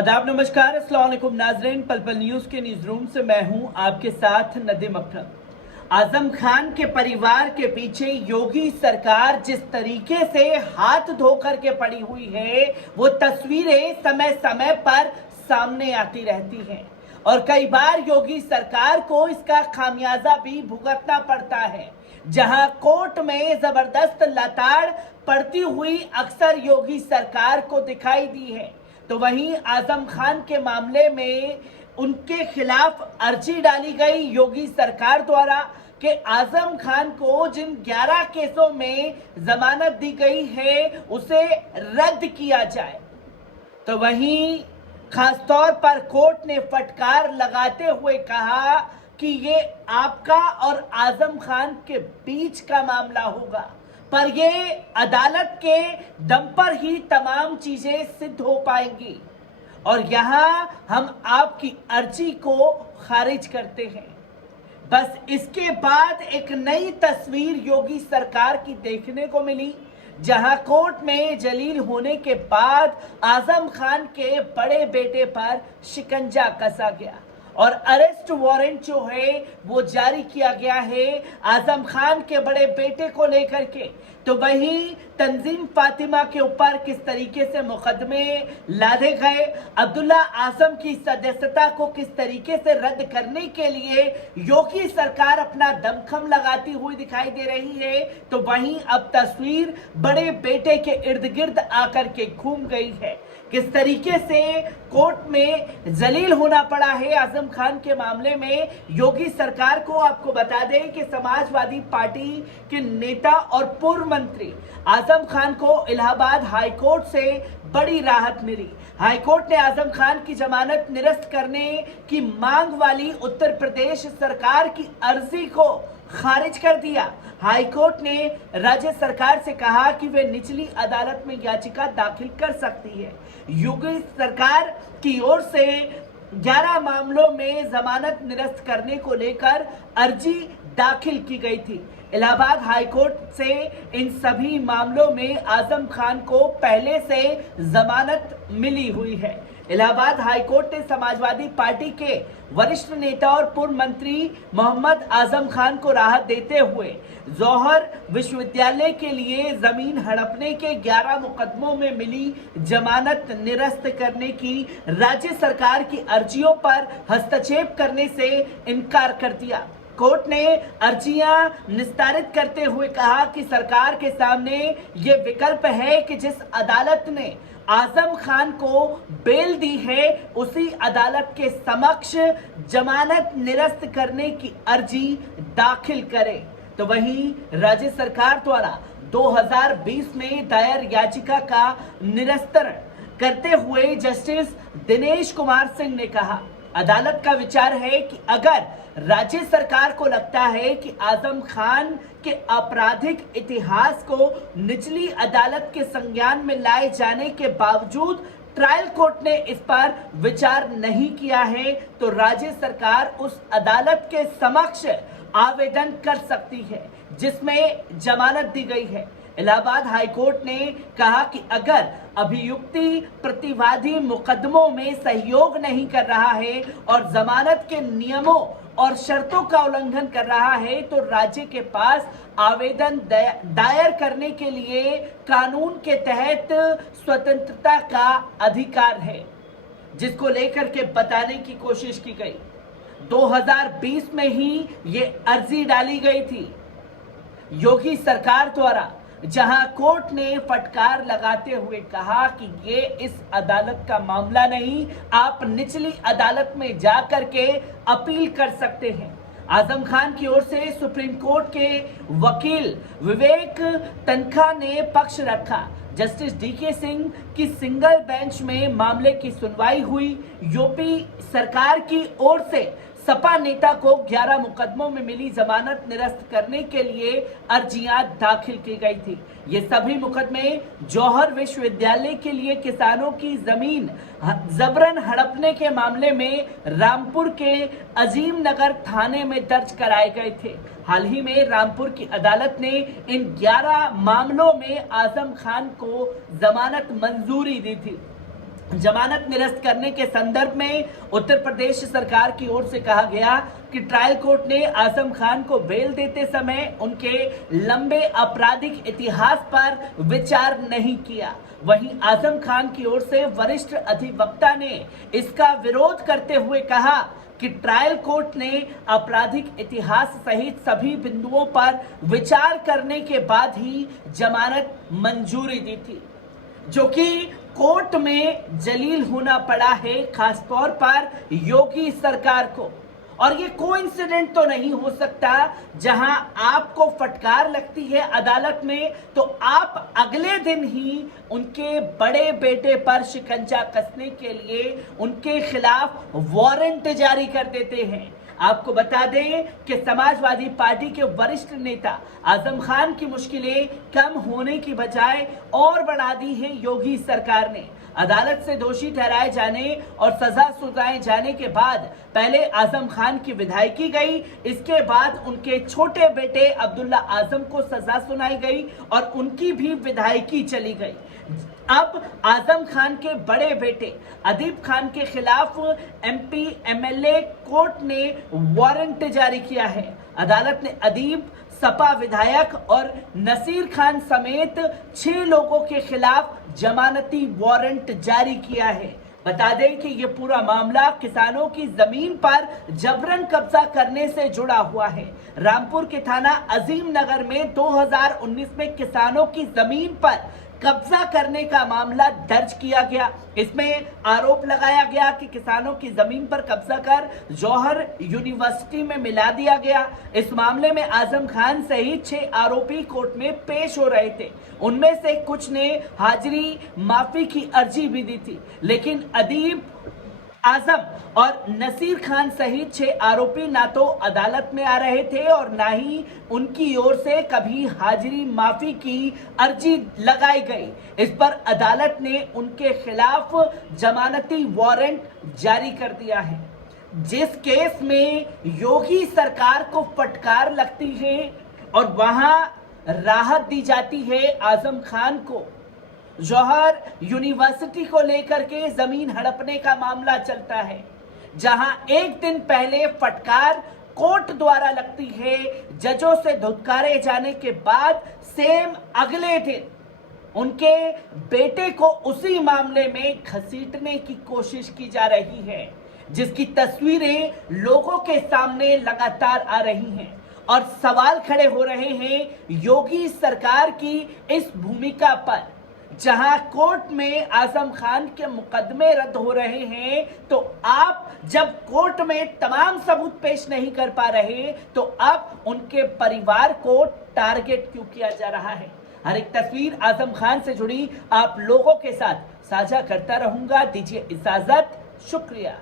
आदाब, नमस्कार, अस्सलाम वालेकुम नाज़रीन। पल पल न्यूज़ के न्यूज़ रूम से मैं हूं आपके साथ नदीम अकरम। आजम खान के परिवार के पीछे योगी सरकार जिस तरीके से हाथ धो करके पड़ी हुई है, वो तस्वीरें समय समय पर सामने आती रहती हैं और कई बार योगी सरकार को इसका खामियाजा भी भुगतना पड़ता है। जहां कोर्ट में जबरदस्त लताड़ पड़ती हुई अक्सर योगी सरकार को दिखाई दी है, तो वहीं आजम खान के मामले में उनके खिलाफ अर्जी डाली गई योगी सरकार द्वारा कि आजम खान को जिन 11 केसों में जमानत दी गई है उसे रद्द किया जाए। तो वहीं खासतौर पर कोर्ट ने फटकार लगाते हुए कहा कि ये आपका और आजम खान के बीच का मामला होगा, पर ये अदालत के दम पर ही तमाम चीजें सिद्ध हो पाएंगी और यहां हम आपकी अर्जी को खारिज करते हैं। बस इसके बाद एक नई तस्वीर योगी सरकार की देखने को मिली, जहां कोर्ट में जलील होने के बाद आजम खान के बड़े बेटे पर शिकंजा कसा गया और अरेस्ट वारंट जो है वो जारी किया गया है आजम खान के बड़े बेटे को लेकर के। तो वहीं तंजीम फातिमा के ऊपर किस तरीके से मुकदमे लादे गए, अब्दुल्ला आजम की सदस्यता को किस तरीके से रद्द करने के लिए योगी सरकार अपना दमखम लगाती हुई दिखाई दे रही है, तो वहीं अब तस्वीर बड़े बेटे के इर्द गिर्द आकर के घूम गई है। किस तरीके से कोर्ट में जलील होना पड़ा है आजम खान के मामले में योगी सरकार को। आपको बता दें कि समाजवादी पार्टी के नेता और पूर्व मंत्री आजम खान को इलाहाबाद हाईकोर्ट से बड़ी राहत मिली। हाईकोर्ट ने आजम खान की जमानत निरस्त करने की मांग वाली उत्तर प्रदेश सरकार की अर्जी को खारिज कर दिया। हाईकोर्ट ने राज्य सरकार से कहा कि वे निचली अदालत में याचिका दाखिल कर सकती है। योगी सरकार की ओर से 11 मामलों में जमानत निरस्त करने को लेकर अर्जी दाखिल की गई थी। इलाहाबाद हाईकोर्ट से इन सभी मामलों में आजम खान को पहले से जमानत मिली हुई है। इलाहाबाद हाईकोर्ट ने समाजवादी पार्टी के वरिष्ठ नेता और पूर्व मंत्री मोहम्मद आजम खान को राहत देते हुए जौहर विश्वविद्यालय के लिए जमीन हड़पने के 11 मुकदमों में मिली जमानत निरस्त करने की राज्य सरकार की अर्जियों पर हस्तक्षेप करने से इनकार कर दिया। कोर्ट ने अर्जियां निस्तारित करते हुए कहा कि सरकार के सामने ये विकल्प है कि जिस अदालत ने आजम खान को बेल दी है उसी अदालत के समक्ष जमानत निरस्त करने की अर्जी दाखिल करे। तो वहीं राज्य सरकार द्वारा 2020 में दायर याचिका का निरस्तर करते हुए जस्टिस दिनेश कुमार सिंह ने कहा, अदालत का विचार है कि अगर राज्य सरकार को लगता है कि आजम खान के आपराधिक इतिहास को निचली अदालत के संज्ञान में लाए जाने के बावजूद ट्रायल कोर्ट ने इस पर विचार नहीं किया है, तो राज्य सरकार उस अदालत के समक्ष आवेदन कर सकती है जिसमें जमानत दी गई है। इलाहाबाद हाईकोर्ट ने कहा कि अगर अभियुक्ति प्रतिवादी मुकदमों में सहयोग नहीं कर रहा है और जमानत के नियमों और शर्तों का उल्लंघन कर रहा है, तो राज्य के पास आवेदन दायर करने के लिए कानून के तहत स्वतंत्रता का अधिकार है, जिसको लेकर के बताने की कोशिश की गई। 2020 में ही ये अर्जी डाली गई थी योगी सरकार द्वारा, जहां कोर्ट ने फटकार लगाते हुए कहा कि ये इस अदालत का मामला नहीं, आप निचली अदालत में जाकर के अपील कर सकते हैं। आजम खान की ओर से सुप्रीम कोर्ट के वकील विवेक तनखा ने पक्ष रखा। जस्टिस डीके सिंह की सिंगल बेंच में मामले की सुनवाई हुई। यूपी सरकार की ओर से सपा नेता को 11 मुकदमों में मिली जमानत निरस्त करने के लिए अर्जियां दाखिल की गई थी। ये सभी मुकदमे जौहर विश्वविद्यालय के लिए किसानों की जमीन जबरन हड़पने के मामले में रामपुर के अजीम नगर थाने में दर्ज कराए गए थे। हाल ही में रामपुर की अदालत ने इन 11 मामलों में आजम खान को जमानत मंजूरी दी थी। जमानत निरस्त करने के संदर्भ में उत्तर प्रदेश सरकार की ओर से कहा गया कि ट्रायल कोर्ट ने आजम खान को बेल देते समय उनके लंबे आपराधिक इतिहास पर विचार नहीं किया। वहीं आजम खान की ओर से वरिष्ठ अधिवक्ता ने इसका विरोध करते हुए कहा कि ट्रायल कोर्ट ने आपराधिक इतिहास सहित सभी बिंदुओं पर विचार करने के बाद ही जमानत मंजूरी दी थी, जो कि कोर्ट में जलील होना पड़ा है, खासतौर पर योगी सरकार को। और ये कोइंसिडेंट तो नहीं हो सकता, जहां आपको फटकार लगती है अदालत में तो आप अगले दिन ही उनके बड़े बेटे पर शिकंजा कसने के लिए उनके खिलाफ वारंट जारी कर देते हैं। आपको बता दें कि समाजवादी पार्टी के वरिष्ठ नेता आजम खान की मुश्किलें कम होने की बजाय और बढ़ा दी हैं योगी सरकार ने। अदालत से दोषी ठहराए जाने और सजा सुनाए जाने के बाद पहले आजम खान की विधायकी गई, इसके बाद उनके छोटे बेटे अब्दुल्ला आजम को सजा सुनाई गई और उनकी भी विधायकी चली गई। अब आजम खान के बड़े बेटे अदीब खान के खिलाफ एमपी एमएलए कोर्ट ने वारंट जारी किया है। अदालत ने अदीब, सपा विधायक और नसीर खान समेत 6 लोगों के खिलाफ जमानती वारंट जारी किया है। बता दें कि यह पूरा मामला किसानों की जमीन पर जबरन कब्जा करने से जुड़ा हुआ है। रामपुर के थाना अजीम नगर में 2019 में किसानों की जमीन पर कब्जा करने का मामला दर्ज किया गया। इसमें आरोप लगाया गया कि किसानों की जमीन पर कब्जा कर जौहर यूनिवर्सिटी में मिला दिया गया। इस मामले में आजम खान सहित 6 आरोपी कोर्ट में पेश हो रहे थे। उनमें से कुछ ने हाजिरी माफी की अर्जी भी दी थी, लेकिन अदीब, आजम और नसीर खान सहित 6 आरोपी ना तो अदालत में आ रहे थे और ना ही उनकी ओर से कभी हाजिरी माफी की अर्जी लगाई गई। इस पर अदालत ने उनके खिलाफ जमानती वारंट जारी कर दिया है। जिस केस में योगी सरकार को फटकार लगती है और वहां राहत दी जाती है आजम खान को, जौहर यूनिवर्सिटी को लेकर के जमीन हड़पने का मामला चलता है, जहां एक दिन पहले फटकार कोर्ट द्वारा लगती है, जजों से धुतकारे जाने के बाद सेम अगले दिन उनके बेटे को उसी मामले में घसीटने की कोशिश की जा रही है, जिसकी तस्वीरें लोगों के सामने लगातार आ रही हैं और सवाल खड़े हो रहे हैं योगी सरकार की इस भूमिका पर। जहां कोर्ट में आजम खान के मुकदमे रद्द हो रहे हैं, तो आप जब कोर्ट में तमाम सबूत पेश नहीं कर पा रहे तो अब उनके परिवार को टारगेट क्यों किया जा रहा है। हर एक तस्वीर आजम खान से जुड़ी आप लोगों के साथ साझा करता रहूंगा। दीजिए इजाजत, शुक्रिया।